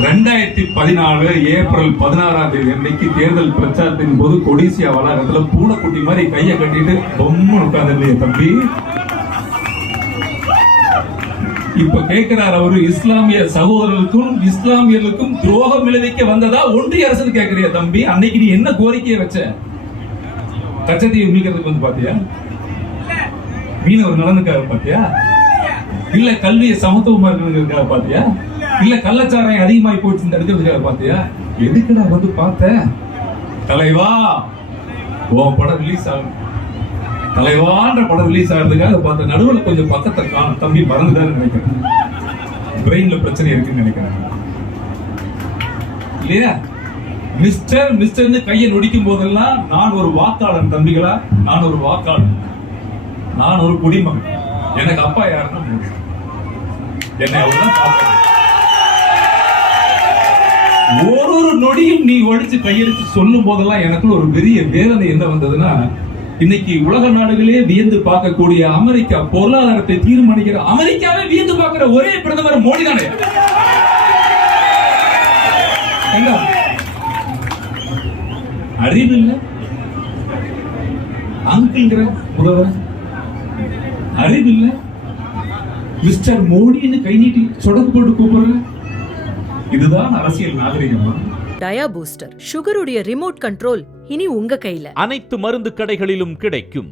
2014 April 16ஆம் தேதி அன்னைக்கு தேர்தல் பிரச்சாரத்தின் போது கொடிசியா வளாகத்துல பூனைக்குட்டி மாதிரி கையை கட்டிட்டு பொம்மை உட்கார்ந்து தம்பி. இப்ப கேட்கிறார் அவரு, இஸ்லாமிய சகோதரர்களுக்கும் இஸ்லாமியர்களுக்கும் துரோகம் விளைவிக்க வந்ததா ஒன்றிய அரசு கேட்கிறியா தம்பி? அன்னைக்கு நீ என்ன கோரிக்கையை வச்ச? கச்சத்தீவை மீட்கிறதுக்கு வந்து பாத்தியா? மீனவர் நலனுக்காக பாத்தியா? இல்ல கல்வியை சமத்துவமா இருக்கிறதுக்காக பாத்தியா? இல்ல கள்ளச்சாராயம் அதிகமாகி போச்சு தடுக்கிறதுக்காக பாத்தியா? எதுக்குடா வந்து பார்த்த? தலைவா உன் படம் ரிலீஸ் ஆகும், தலைவான்ற படம் ரிலீஸ் ஆகிறதுக்காக பார்த்த. நடுவில் கொஞ்சம் பக்கத்தை காணும் தம்பி, மறந்துதான் நினைக்கிறேன். பிரெயின்ல பிரச்சனை இருக்குன்னு நினைக்கிறேன் இல்லையா? மிஸ்டர் மிஸ்டர்னு கையை நொடிக்கும் போதெல்லாம் நான் ஒரு வாக்காளன் தம்பிகளா, நான் ஒரு வாக்காளன், நான் ஒரு குடிமகன். எனக்கு அப்பா யாருன்னா என்னை ஒரு நொடியும் நீ ஒழிச்சு கையெழுத்து சொல்லும் போதெல்லாம் எனக்கு ஒரு பெரிய வேதனை என்ன வந்ததுன்னா, இன்னைக்கு உலக நாடுகளே வியந்து பார்க்கக்கூடிய அமெரிக்கா பொருளாதாரத்தை தீர்மானிக்கிற, அமெரிக்காவே வியந்து பார்க்கிற ஒரே பிரதமர் மோடி தானே. அறிவு இல்ல அங்கிள்ங்கிற முதல்வர், அறிவு இல்ல மிஸ்டர் மோடின்னு கை நீட்டி சொடக்கு போட்டு கூப்பிடுற. இதுதான் அரசியல் நாகரிகமா? டயா பூஸ்டர் சுகருடைய ரிமோட் கண்ட்ரோல் இனி உங்க கையில. அனைத்து மருந்து கடைகளிலும் கிடைக்கும்.